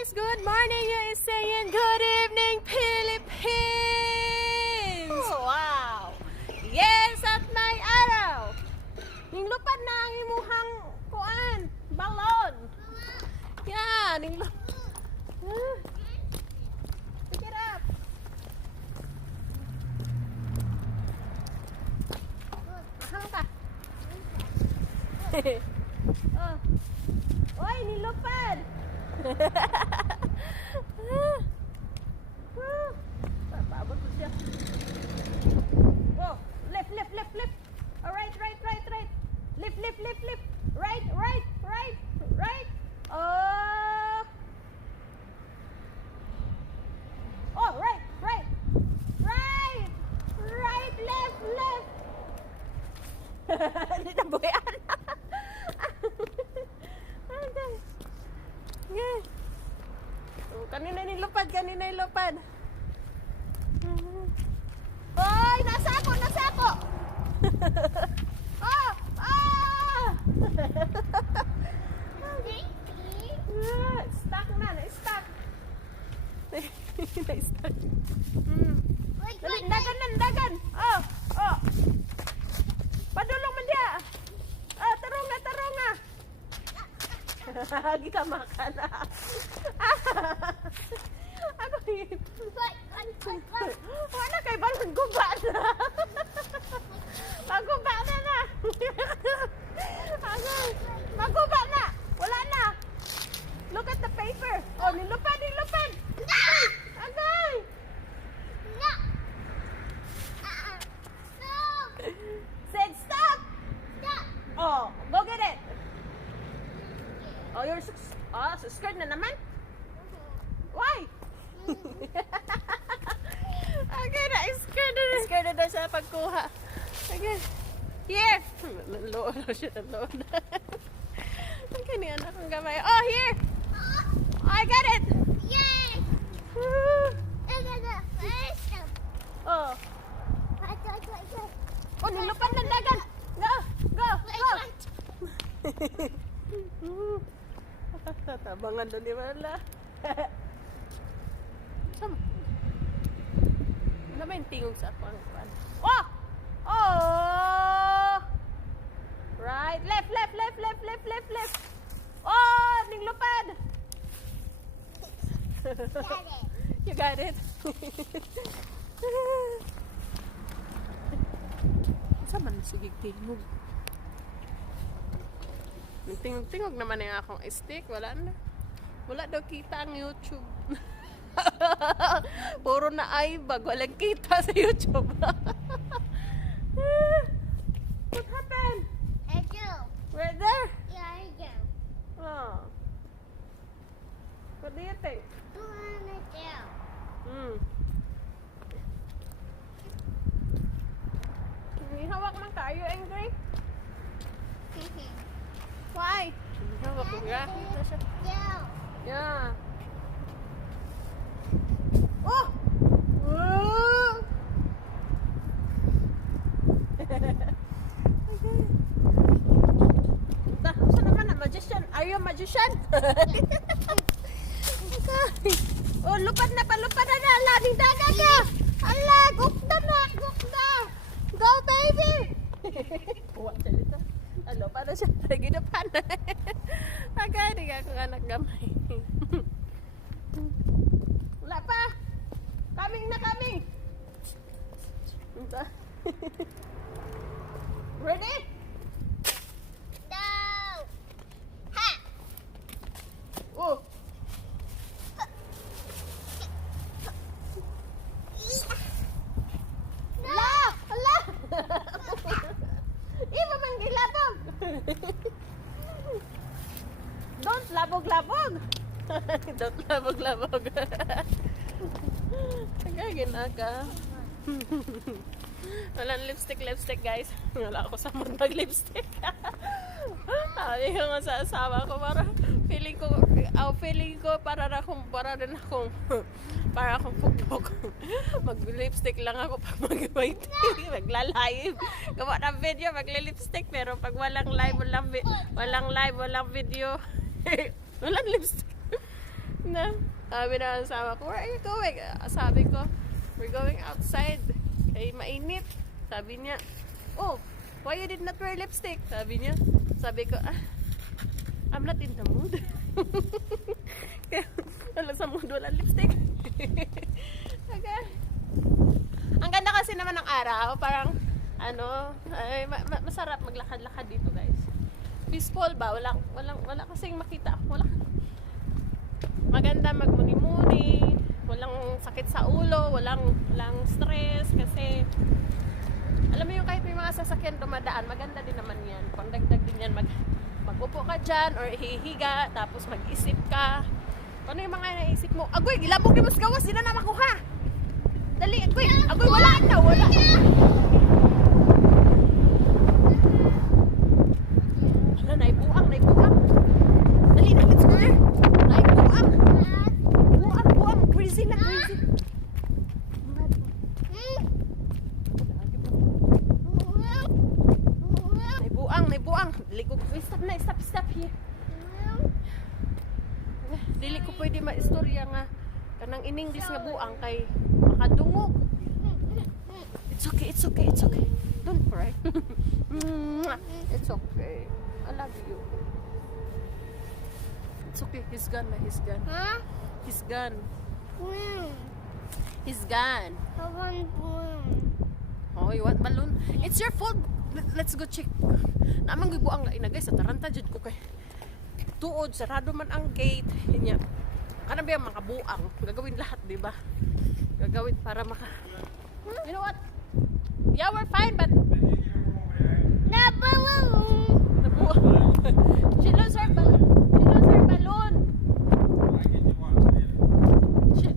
guys! Good morning! You is saying good evening, Philippines! Oh, wow! Yes, at may araw! Ninglupad na ang imuhang kuan, balon! Yeah, ninglupad. Pick it up! Mahal ka! Oh. Oy, nilupad! Paabot mo siya. Oh, left. Alright, right. Left. Right. Oh. Oh, right. Left. Hindi na buhayan. Okay. Oh, kanina nilupad. Oy, nasa ako. Oh! Stuck na. Na-stuck. Dagan. Oh. Padulong man dia. Tarong na. Lagi ka makan. Ako yun. Wala kay balon guba na. Maguba na. Maguba na. Wala na. Look at the paper. Oh, nilupad. Agay. Said stop. Oh, go get it. Oh, you're scared na naman? Why? Okay na, scared na siya pagkuha. Okay. Here! Naloon na siya, Ang kani anak ang gamay. Oh, here! I got it! Yay! Oh. Oh, nilupad ng dagan! Go! Tabangan doon ni Mala. Sama. Ano ba yung tingog sa ako? Oh! Oh! Right. Left. Oh! Ninglupad! You got it. Saan man sigig tingog? Tingog naman yung akong stick. Wala daw kita ang YouTube. Puro na ibag. Walang kita sa YouTube. What happened? I do. Right there? Yeah, I do. Oh. What do you think? Go on it down. Hawak man ka. Are you angry? Why? Hawak mo ka. Down. Yeah. Oh! Whoa! Saan naman na magician? Are you a magician? Oh, lupad na. Ala, di dagat na. Ala, gukda na. Go, baby! Buwan siya dito. Ano, paano siya? Nagidapan. Agay, di ka akong anak gamay. Wala pa. Coming. Ready? No. Ha. Oh. Ala. Iba man gilabog. Don't labog. Don't labog. Kagagin ka. Walang lipstick guys. Wala ako sa mag-lipstick. Ay, yung sa asawa ko feeling ko para akong pugbog. Mag-lipstick lang ako pag magla-live. Gawa ng video, magli-lipstick, pero pag walang live, walang video. Walang lipstick. Na, sabi na ang sama ko, where are you going? Sabi ko, we're going outside. Kaya mainit. Sabi niya, oh, why you did not wear lipstick? Sabi niya. Sabi ko, I'm not in the mood. Kaya, wala sa mood, wala lipstick. Okay. Ang ganda kasi naman ng araw, parang, ay, masarap maglakad-lakad dito, guys. Peaceful ba? Wala kasing makita. Maganda magmuni-muni, walang sakit sa ulo, walang stress kasi alam mo yung kahit may mga sasakyan dumadaan, maganda din naman yan. Pangdagdag din yan, magupo ka dyan or hihiga, tapos mag-isip ka. Ano yung mga naisip mo? Agoy, gilabog ni mas gawas, di na makuha. Dali, agoy, wala na. Hala, naibuang. Dali na, let's go there. Buang. Crazy na. Naibuang. Stop here. Dili ko pwede maistorya nga kanang in English nga buang kay makadungog. It's okay. Don't cry. It's okay. I love you. It's okay. He's gone. Huh? He's gone. Balloon. He's gone. I want balloon. Oh, you want balloon? It's your fault. Let's go check. Namang gibuang lain na guys. Sa taranta jud ko kay tuod. Sarado man ang gate. Hinya. Kana ba yung mga buang? Gagawin lahat, di ba? Gagawin para You know what? Yeah, we're fine, but The balloon. nabuang. She lost her balloon.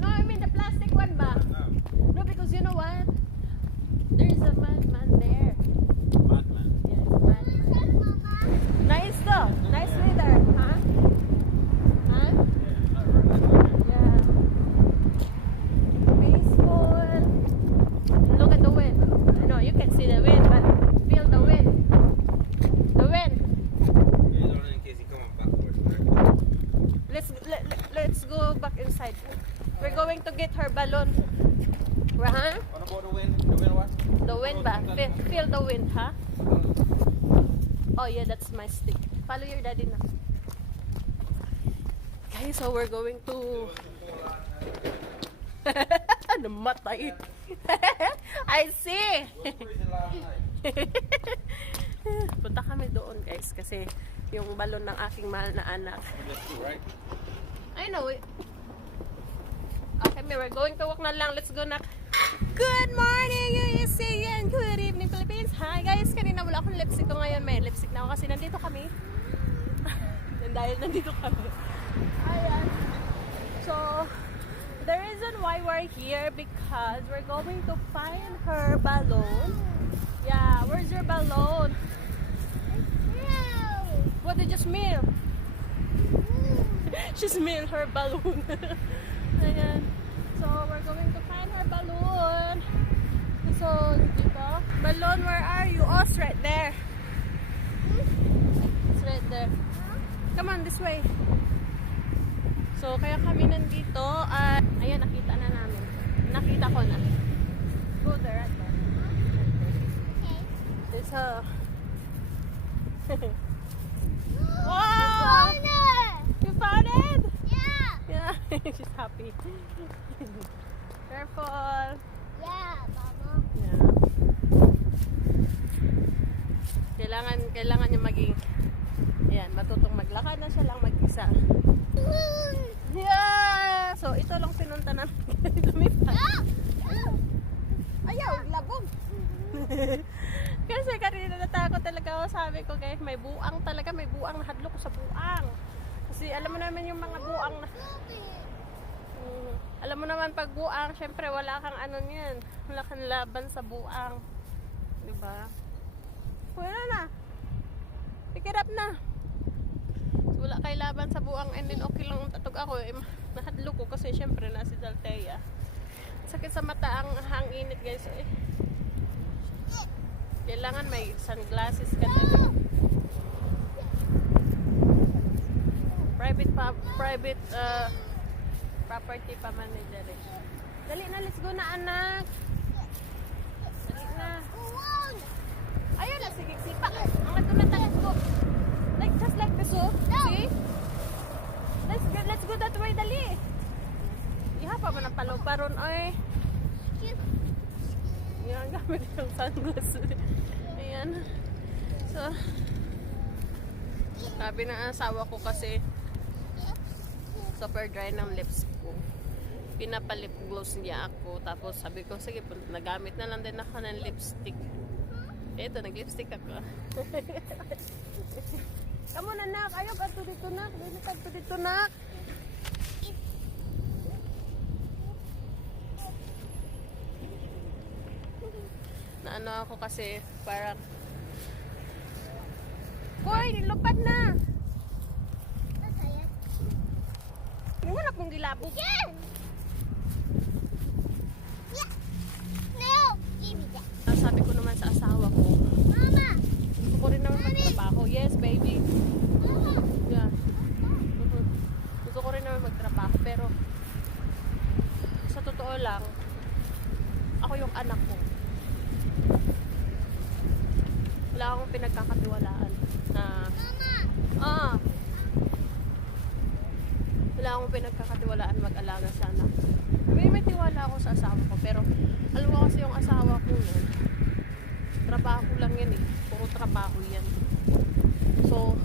No, I mean the plastic one ba? No, because you know what? There's a madman there. Yes, madman. Nice though. Nice weather, huh? Huh? Yeah. Peaceful. Look at the wind. I know you can see the wind, but feel the wind. The wind. Let's go back inside. We're going to get her balloon. Huh? What about the wind? The wind what? The wind ba? Feel the wind, huh? Oh yeah, that's my stick. Follow your daddy na. Okay, so we're going to... Namatay. I see! Punta kami doon guys kasi yung balon ng aking mahal na anak. Right? I know it. Okay, we're going to walk na lang. Let's go na. Good morning, USA, and good evening, Philippines. Hi guys, kanina wala akong lipstick ko ngayon. May lipstick na ako kasi nandito kami. And dahil nandito kami. Ayan. So, the reason why we're here because we're going to find her balloon. Yeah, where's your balloon? What did you smell? She smelled her balloon. Ayan. So, we're going to find her balloon. So, dito. Balloon, where are you? Oh, it's right there. It's right there. Come on, this way. So, kaya kami nandito at ayan, nakita na namin. Nakita ko na. Go there, right there. Okay. There's a... Oh! Wow! You found it? Yeah. Yeah, she's happy. Careful. Yeah, Mama. Yeah. Kailangan niya maging ayan, matutong maglakad na siya lang mag-isa. Yeah! So, ito lang pinunta namin. Lumipad. Ayaw, labog. Kasi kanina natakot talaga ako. Sabi ko guys, may buang talaga. May buang. Nahadlo ko sa buang. Kasi alam mo naman yung mga buang na... alam mo naman pag buang, syempre wala kang ano niyan. Wala kang laban sa buang. Diba? Wala na. Pick it up na. So, wala kay laban sa buang and then okay lang tatog ako. Nahadlo ko kasi syempre na si Daltea. Sakit sa mata ang hanginit guys. Kailangan may sunglasses ka na. Property pa man ni Jerry. Dali na, let's go na anak. Dali na. Ayun na, sige, sipa. Ang ato let's go. Like, just like this, oh. See? Let's go that way, dali. Iha pa man ang paluparon, oy. Yan, gamit yung sunglasses. Ayan. So, sabi ng asawa ko kasi, super dry ng lips ko. Pinapalip gloss niya ako. Tapos sabi ko, sige, nagamit na lang din ako ng lipstick. Eto, nag-lipstick ako. Kamu na nak, ayaw ka dito nak. Dito ka dito nak. Na ano ako kasi, parang, Koy, nilupad na. Hindi mo na kong gilabog. Sabi ko naman sa asawa ko, gusto ko rin naman magtrabaho. Yes, baby. Yeah. Gusto ko rin naman magtrabaho. Pero, sa totoo lang, ako yung anak ko. Wala akong pinagkakatiwalaan na wala akong pinagkakatiwalaan mag-alaga sa anak. May tiwala ako sa asawa ko, pero alam mo kasi yung asawa ko yun, trabaho lang yan eh. Puro trabaho yan. So,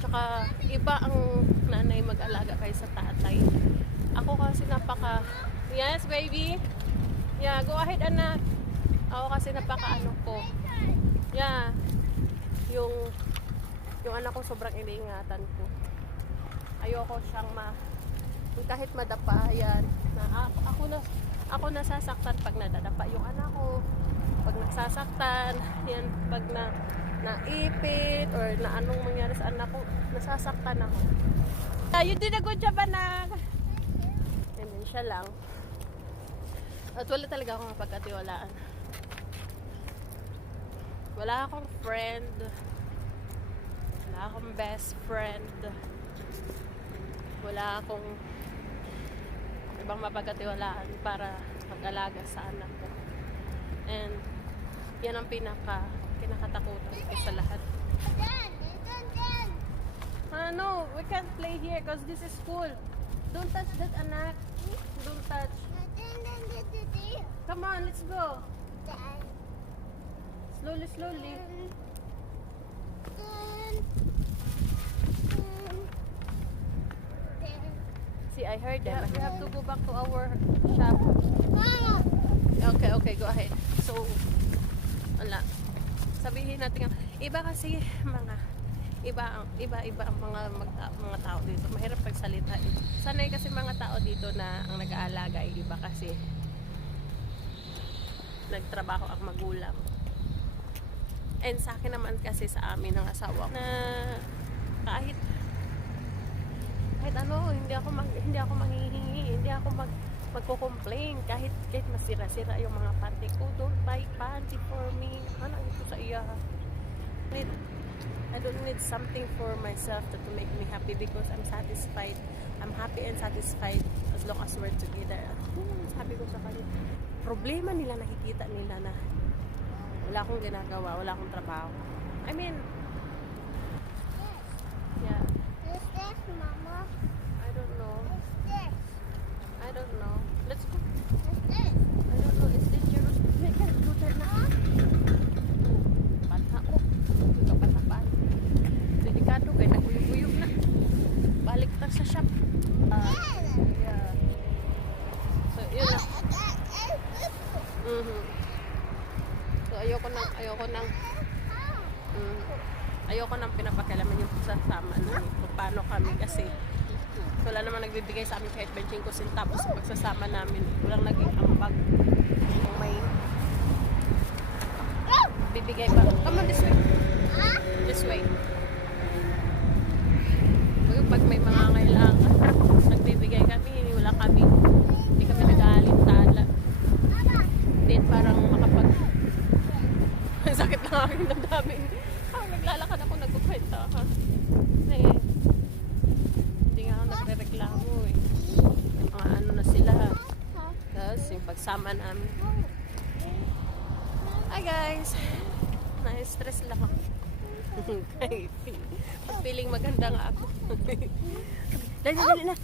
tsaka iba ang nanay mag-alaga kaysa tatay. Ako kasi yes baby? Yeah, go ahead anak. Ako kasi napaka-ano ko. Yeah. Yung anak ko sobrang iniingatan ko. Ayoko siyang kahit madapa yan. Ako nasasaktan pag nadadapa yung anak ko. Pag nagsasaktan, yan, pag naipit or na anong mangyari sa anak ko, nasasaktan ako. You did a good job anak. And then siya lang. At wala talaga akong mapagkatiwalaan. Wala akong friend. Wala akong best friend. Wala akong ibang mapagkatiwalaan para mag-alaga sa anak ko. And yan ang kinakatakutan ko sa lahat. No, we can't play here because this is school. Don't touch that anak. Don't touch. Come on, let's go. Slowly, slowly. See, I heard them. We have to go back to our shop. Okay, go ahead. So, wala. Sabihin natin, iba kasi iba ang mga tao dito. Mahirap pagsalita. Sanay kasi mga tao dito na ang nag-aalaga ay iba kasi nagtrabaho ang magulang. And sa akin naman kasi sa amin ng asawa na kahit ano, hindi ako manghihingi, hindi ako magko-complain kahit masira-sira yung mga panty ko. Don't buy panty for me. Ano ito sa iya? I don't need something for myself to make me happy because I'm satisfied. I'm happy and satisfied as long as we're together. Sabi ko sa kanila, problema nila, nakikita nila na wala akong ginagawa, wala akong trabaho. I mean, yeah. What's this, Mama? I don't know. What's this? I don't know. Let's go. What's this? I don't know. Is dangerous. Wait, can go there na. Bata ko. Ito bata pa. Delikado kay naguyog-uyog na. Balik ta sa shop. Yeah. So, yun na. So, ayoko nang pinapakialaman yung sasama namin kung paano kami kasi wala naman nagbibigay sa amin kahit 25 centavos sa pagsasama namin. Walang naging ambag kung may bibigay pa. Come on, this way. This way. Pag may mga kailangan, nagbibigay kami, wala kami. Hindi kami nag-aalintala. Then parang sakit lang aking damdamin. Naglalakad ako, nagkukwenta ka. Hindi nga ako nagre-reklamo eh. pagsama namin. Hi guys! Na-stress lang ako. Feeling maganda nga ako. Dali na.